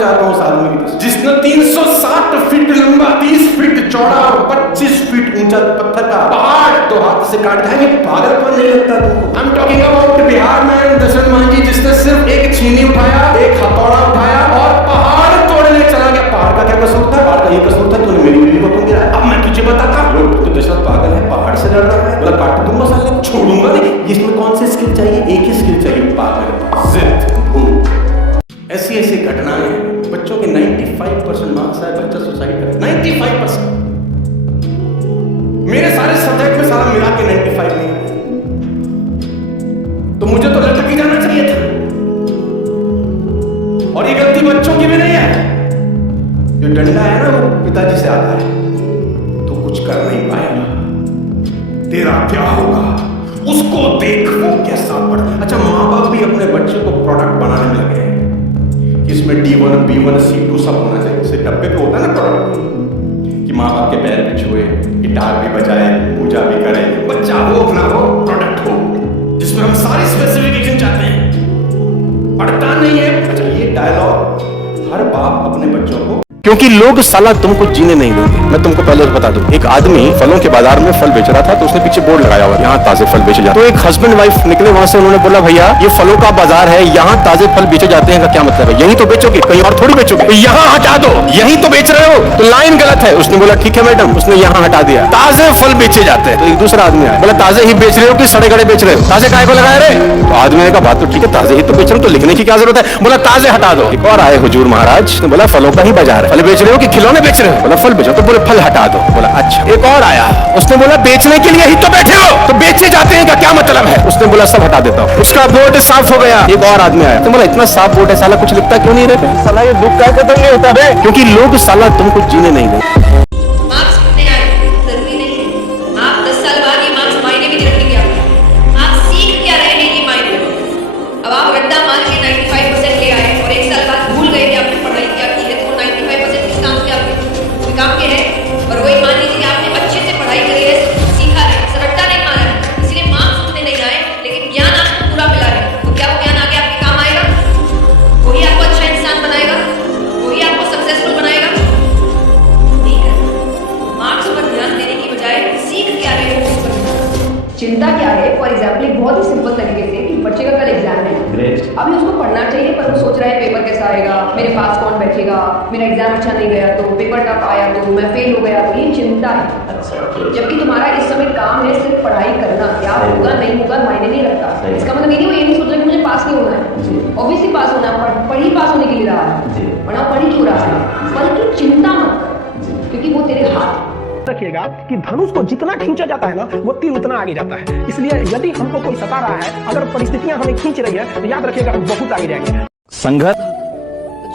चाहता हूँ उस आदमी की तस्वीर जिसने 360 फीट लंबा, 30 फीट चौड़ा और 25 फीट ऊंचा पत्थर का पहाड़ तो हाथ से काट दिया। ये पागलपन नहीं लगता तुमको? I am talking about Bihar man Dashrath Manjhi, जिसने सिर्फ एक छीनी उठाया, एक हथौड़ा उठाया और पहाड़ तोड़ने चला गया। पहाड़ का क्या कसूर था? पहाड़ का ये कसूर था तूने मेरी बीवी को क्यों गिराया? अब मैं तुझे बताता हूँ। तो दशरथ पागल है, पहाड़ से लड़ रहा है, बोला काट दूंगा साले, छोड़ूंगा नहीं। इसमें कौन सी स्किल चाहिए? एक ही स्किल चाहिए, पागल, जिद, भूख। ऐसी ऐसी घटनाएं हैं। बच्चों के 95% मार्क्स आए, बच्चा सुसाइड कर 95%। मेरे सारे सब्जेक्ट में सारा मिला के 95 नहीं आए, तो मुझे तो लटक ही जाना चाहिए था। और ये गलती बच्चों की भी नहीं है। जो डंडा है ना वो पिताजी से आता है। तो कुछ कर नहीं पाएगा, तेरा क्या होगा उसको देख, वो कैसा पढ़। अच्छा, माँ बाप भी अपने बच्चों को प्रोडक्ट बनाने में लगे हैं कि इसमें D1, B1, C2 सब होना चाहिए। जैसे डब्बे पे होता है ना प्रोडक्ट, कि माँ बाप के पैर पे छुए, गिटार भी बजाए, पूजा भी करे, बच्चा हो अपना हो, प्रोडक्ट हो जिसमें हम सारी स्पेसिफिकेशन चाहते हैं, पढ़ता नहीं है। अच्छा, ये डायलॉग हर बाप अपने बच्चों को, क्योंकि लोग साला तुमको जीने नहीं देंगे। मैं तुमको पहले बता दूं, एक आदमी फलों के बाजार में फल बेच रहा था, तो उसने पीछे बोर्ड लगाया हुआ, यहाँ ताजे फल बेचे जाते हैं। तो एक हस्बैंड वाइफ निकले वहां से, उन्होंने बोला भैया ये फलों का बाजार है, यहाँ ताजे फल बेचे जाते हैं का क्या मतलब है? यही तो बेचोगे, कहीं और थोड़ी बेचोगे। तो यहाँ हटा दो, यही तो बेच रहे हो, तो लाइन गलत है। उसने बोला ठीक है मैडम, उसने यहाँ हटा दिया, ताजे फल बेचे जाते हैं। तो एक दूसरा आदमी आया, बोला ताजे ही बेच रहे हो कि सड़े गड़े बेच रहे हो? ताजे काय को लगाए रहे? तो आदमी ने कहा बात तो ठीक है, ताजे ही तो बेच रहे हो, तो लिखने की क्या जरूरत है? बोला ताजे हटा दो। एक और आए हुजूर महाराज, बोला फलों का ही बाजार है, फल बेच रहे हो कि खिलौने बेच रहे हो? बोला फल बेचो। तो बोले फल हटा दो। बोला अच्छा। एक और आया, उसने बोला बेचने के लिए ही तो बैठे हो, तो बेचे जाते हैं का क्या मतलब है? उसने बोला सब हटा देता हूँ। उसका बोर्ड साफ हो गया। एक और आदमी आया, तो बोला इतना साफ बोर्ड है, साला कुछ लिखता क्यों नहीं रहते? साला ये दुख का खत्म नहीं होता है, क्योंकि लोग साला तुमको जीने नहीं देते। मार्क्स कितने आए जरूरी नहीं है। आप 10 साल बाद ये मार्क्स मायने भी नहीं रखेंगे। आप सीख क्या रहे हैं ये मायने रखेंगे। अब आप रट्टा मार के 95% ले आए और 1 साल बाद भूल गए कि आपने पढ़ाई क्या की है, तो 95% किस काम के आपके काम के है। और वही मान लीजिए कि आपने अच्छे से पढ़ाई करी है, सीखा है, रट्टा नहीं मारा है, इसलिए मार्क्स उतने नहीं आए, लेकिन ज्ञान आपको पूरा मिला है। तो क्या वो ज्ञान आगे आपके काम आएगा? वही आपको अच्छा इंसान बनाएगा, वही आपको सक्सेसफुल बनाएगा? नहीं करना। मार्क्स पर ध्यान देने की बजाय सीख क्या रहे हो उस पर। चिंता क्या है? फॉर एग्जाम्पल एक बहुत ही सिंपल तरीके से कि बच्चे का कल एग्जाम है, अभी उसको पढ़ना चाहिए पर वो सोच रहा है पेपर कैसा आएगा, मेरे पास कौन बैठेगा, मेरा एग्जाम अच्छा नहीं गया तो, पेपर टफ आया तो, मैं फेल हो गया तो, ये चिंता है। जबकि तुम्हारा इस समय काम है सिर्फ पढ़ाई करना। क्या होगा नहीं होगा मायने नहीं रखता। इसका मतलब ये नहीं सोच रहा कि मुझे पास नहीं होना है, ऑब्वियसली पास होना है, पढ़ ही पास होने के लिए रहा है, वरना पढ़ ही क्यों रहा है? बल्कि चिंता मत कर, क्योंकि वो तेरे हाथ। रखिएगा कि धनुष को जितना खींचा जाता है ना, वो तीर उतना आगे जाता है। इसलिए यदि हमको कोई सता रहा है, अगर परिस्थितियां हमें खींच रही है, तो याद रखिएगा हम बहुत आगे जाएंगे। संघर्ष।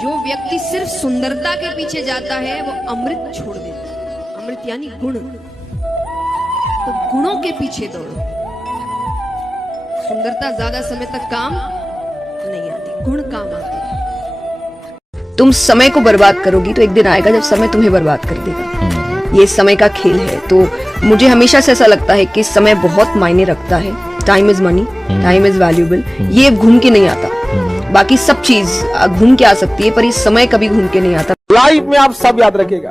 जो व्यक्ति सिर्फ सुंदरता के पीछे जाता है वो अमृत छोड़ देता है। अमृत यानी गुण। तो गुणों के पीछे दौड़ो। सुंदरता ज्यादा समय तक काम नहीं आती, गुण काम आते हैं। तुम समय को बर्बाद करोगी तो एक दिन आएगा जब समय तुम्हें बर्बाद कर देगा। ये समय का खेल है। तो मुझे हमेशा से ऐसा लगता है कि समय बहुत मायने रखता है। Time is money, time is valuable. ये घूम के नहीं आता। बाकी सब चीज घूम के आ सकती है, पर ये समय कभी घूम के नहीं आता। लाइफ में आप सब याद रखिएगा,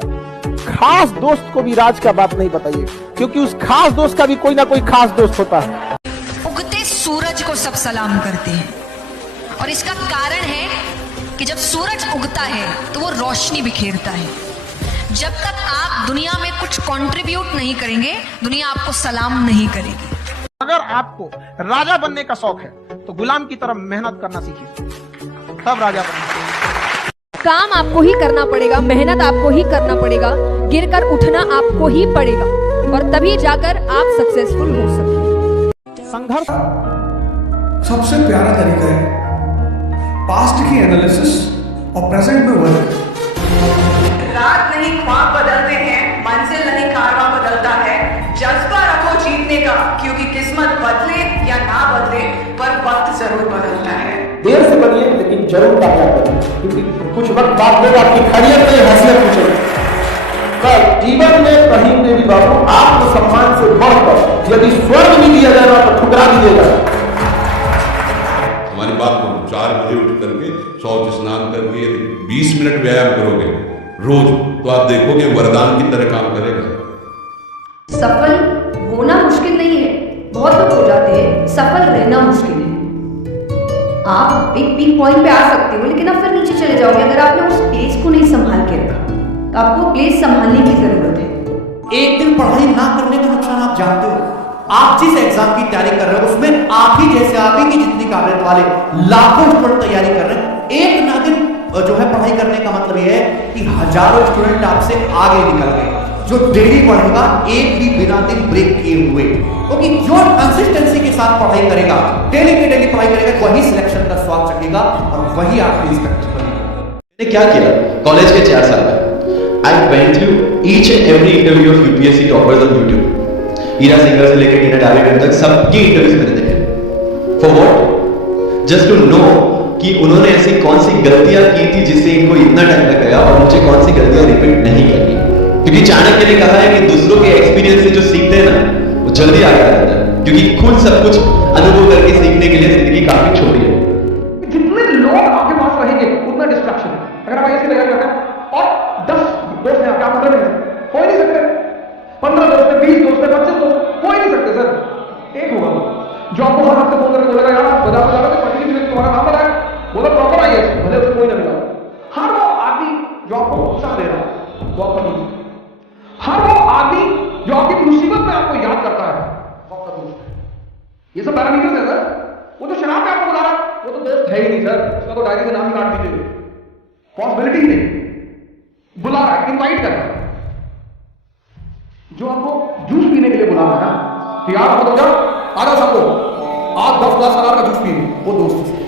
खास दोस्त को भी राज का बात नहीं बताइए, क्योंकि उस खास दोस्त का भी कोई ना कोई खास दोस्त होता है। उगते सूरज को सब सलाम करते हैं, और इसका कारण है कि जब सूरज उगता है तो वो रोशनी बिखेरता है। जब तक आप दुनिया में कुछ कंट्रीब्यूट नहीं करेंगे, दुनिया आपको सलाम नहीं करेगी। अगर आपको राजा बनने का शौक है तो गुलाम की तरह मेहनत करना सीखिए, तब राजा बनेंगे। काम आपको ही करना पड़ेगा, मेहनत आपको ही करना पड़ेगा, गिरकर उठना आपको ही पड़ेगा, और तभी जाकर आप सक्सेसफुल हो सकते हैं। संघर्ष सबसे प्यारा तरीका है पास्ट की एनालिसिस और प्रेजेंट में वर्क। रात नहीं ख्वाब बदलते हैं, मंजिल नहीं कारवां बदलता है। जज्बा रखो जीतने का, क्योंकि किस्मत बदले या ना बदले पर वक्त जरूर बदलता है। देर से बदले लेकिन जरूर कामयाब बने, क्योंकि कुछ वक्त बाद लोग आपकी खैरियत नहीं हैसियत पूछेंगे। पर जीवन में कहीं पे भी बाबू आत्मसम्मान से बढ़कर यदि स्वर्ग भी दिया जाएगा तो ठुकरा दीजिएगा। हमारी बात को 4 बजे उठ करके शौच स्नान करके 20 मिनट व्यायाम करोगे रोज, तो आप देखोगे वरदान की तरह काम करेगा। सफल होना मुश्किल नहीं है, बहुत लोग हो जाते हैं, सफल रहना मुश्किल है। आप एक पीक पॉइंट पे आ सकते हो, लेकिन आप फिर नीचे चले जाओगे अगर आपने उस प्लेस को नहीं संभाल के रखा। तो आपको प्लेस संभालने की जरूरत है। एक दिन पढ़ाई ना करने का नुकसान आप जानते हो। आप जिस एग्जाम की तैयारी कर रहे हो उसमें आप ही जैसे आप ही की जितनी काबिलियत वाले लाखों स्टूडेंट तैयारी कर रहे हैं। एक ना दिन जो है पढ़ाई करने का मतलब यह है कि हजारों स्टूडेंट आपसे आगे निकल गए। जो डेली पढ़ेगा एक भी बिना दिन ब्रेक किए हुए, क्योंकि जो कंसिस्टेंसी के साथ पढ़ाई करेगा, डेली के डेली पढ़ाई करेगा, वही सिलेक्शन का स्वाद चखेगा और वही आपकी इंस्पेक्टर बनेगा। मैंने क्या किया कॉलेज के 4 साल में, I went through each and every interview of UPSC toppers on YouTube. Ira Singhal से लेकर टीना डाविड तक सबकी इंटरव्यूज मैंने देखे। For what? Just to know कि उन्होंने ऐसी कौन सी गलतियां की थी जिससे इनको इतना टाइम लग गया और मुझे कौन सी गलतियां रिपीट नहीं करनी। क्योंकि चाणक्य ने कहा है कि दूसरों के एक्सपीरियंस से जो सीखते हैं ना, वो जल्दी आगे आ जाता है, क्योंकि खुद सब कुछ अनुभव करके सीखने के लिए जिंदगी काफी छोटी है। जितने लोग आपके पास रहेंगे उतना डिस्ट्रैक्शन। अगर आप ऐसे लगा करते हैं और 10 दोस्त हैं आपके, आप 15 में हो ही नहीं सकते। 15 दोस्त हैं, 20 दोस्त हैं, 25 दोस्त हो ही नहीं सकते सर। एक होगा जो आपको हर हफ्ते फोन करके बोलेगा यार बजा बजा के पढ़ने के तुम्हारा नाम बताया, बोला प्रॉपर आई है, भले उसको कोई ना मिला। हर वो आदमी जो आपको उत्साह दे रहा है वो आपका दोस्त है। हर वो आदमी जो आपकी मुसीबत में आपको याद करता है वो आपका दोस्त है। ये सब पैरामीटर्स है सर। वो तो शराब पे आपको बुला रहा है वो तो दोस्त है ही नहीं सर, उसका तो डायरी से नाम ही काट दीजिए। पॉसिबिलिटी नहीं, बुला रहा है, इनवाइट कर रहा है। जो आपको जूस पीने के लिए बुला रहा है ना, कि यार हो जाओ आ जाओ सबको, आज 10 ग्लास अनार का जूस पिए, वो दोस्त है।